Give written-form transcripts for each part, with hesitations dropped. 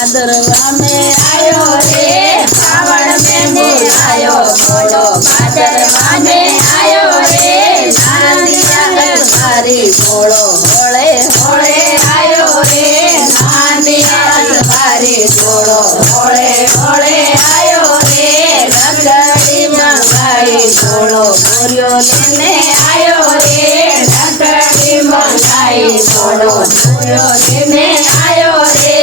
भादरवा में आयो रे श्रावण में बुलायो बोलो भादरवा में आयो रे नांदिया सारी बोलो होळे होळे आयो रे नांदिया सारी बोलो होळे होळे आयो रे रगड़ी मंगाई बोलो मोरियो लेने आयो रे रगड़ी मंगाई बोलो मोरियो लेने आयो रे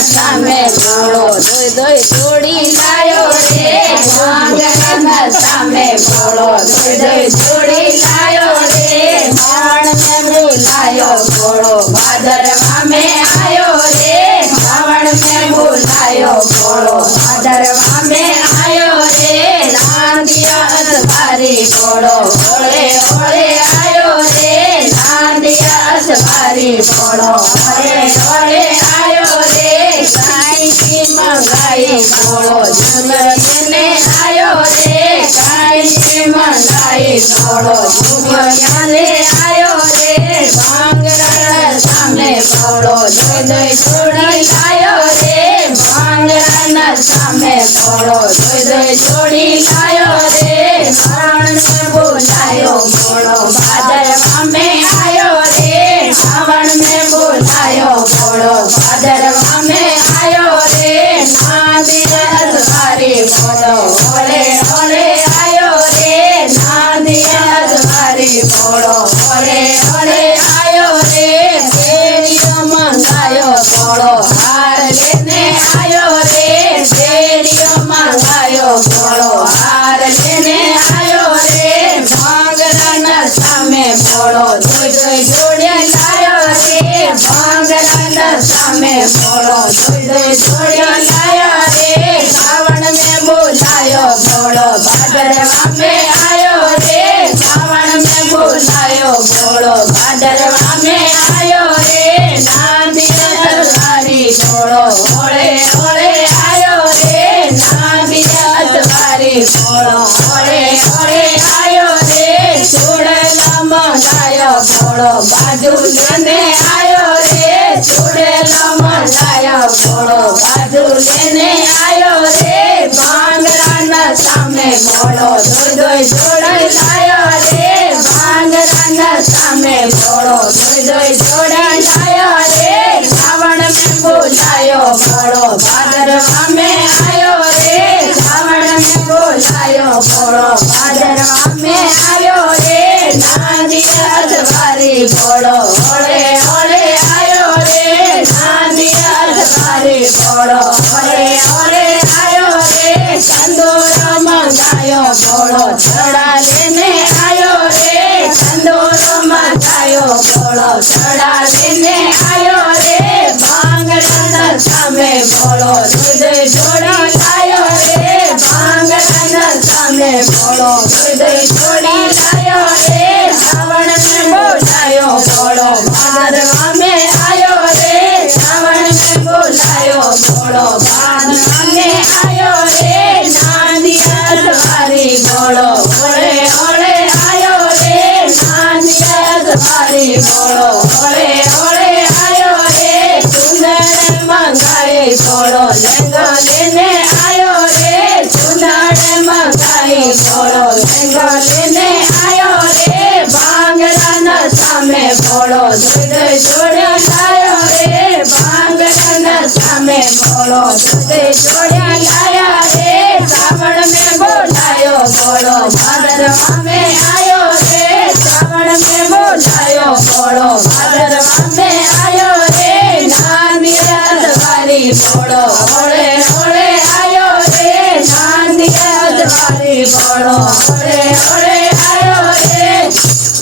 सामे बोलो दोई दोई जोड़ी लायो रे मांगन सामे बोलो दोई दोई जोड़ी लायो रे श्रावण में बुलायो बोलो भादरवा में आयो रे श्रावण में बुलायो बोलो भादरवा में आयो रे नांदिया सवारी बोलो होळे होळे आयो रे नांदिया सवारी बोलो होळे होळे आयो रे काई की मंगाई बोलो झुमर ने आयो रे काई की मंगाई बोलो झुमर ले आयो रे भांगरा सामने बोलो दोई दोई जोड़ी लायो रे भांगरा सामने बोलो दोई दोई जोड़ी लायो रे श्रावण में बुलायो बोलो भादरवा में आयो रे श्रावण में बुलायो बोलो भादरवा में आयो रे नांदिया सवारी बोलो होळे होळे आयो रे नांदिया सवारी बोलो होळे होळे आयो रे बेड़ियो मंगायो बोलो हार लेने आयो रे बेड़ियो मंगायो बोलो हार लेने आयो रे भांगरा सामे बोलो दोई दोई जोड़िया लायो रे भांगरा सामे बोलो दोई दोई जोड़िया लायो रे श्रावण में बुलायो बोलो भादरवा में आयो रे श्रावण में बुलायो बोलो भादरवा में आयो रे नांदिया सवारी बोलो होळे होळे आयो रे नांदिया सवारी बोलो होळे होळे आयो रे चूड़ेला मंगायो बोलो बाजू लेने आयो रे चूड़ेला मंगायो बोलो बाजू लेने आयो रे भांगरा सामे बोलो दोई दोई जोड़ी लायो रे भांगरा सामे बोलो दोई दोई जोड़ी लायो रे श्रावण में बुलायो बोलो भादरवा में आयो रे श्रावण में बुलायो बोलो भादरवा में आयो रे नांदिया सवारी बोलो होळे होळे आयो रे नांदिया सवारी बोलो होळे होळे आयो रे कंदोरा मंगायो बोलो चढ़ा लेने आयो रे कंदोरा मंगायो बोलो चढ़ा लेने आयो रे भांगरा सामे बोलो दोई दोई जोड़ी लायो रे भांगरा सामे बोलो दोई दोई जोड़ी लायो रे श्रावण में बुलायो बोलो भादरवा में आयो रे श्रावण में बुलायो बोलो भादरवा में आयो रे नांदिया सवारी बोलो होळे होळे आयो रे नांदिया सवारी बोलो होळे होळे आयो रे चुंदड़ मंगाई बोलो लहंगा लेने आयो रे चुंदड़ मंगाई बोलो लहंगा लेने आयो रे भांगरा सामे बोलो दोई दोई जोड़िया लायो रे भांगरा सामे बोलो दोई दोई जोड़िया लाया रे श्रावण में बुलायो बोलो भादरवा में आयो रे श्रावण में बुलायो बोलो भादरवा में आयो रे नांदिया सवारी बोलो होळे होळे आयो रे नांदिया सवारी बोलो होळे होळे आयो रे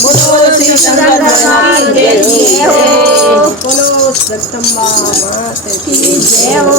बोलो श्री शंकर भगवान की जय हो बोलो जगदम्बा माता की जय हो।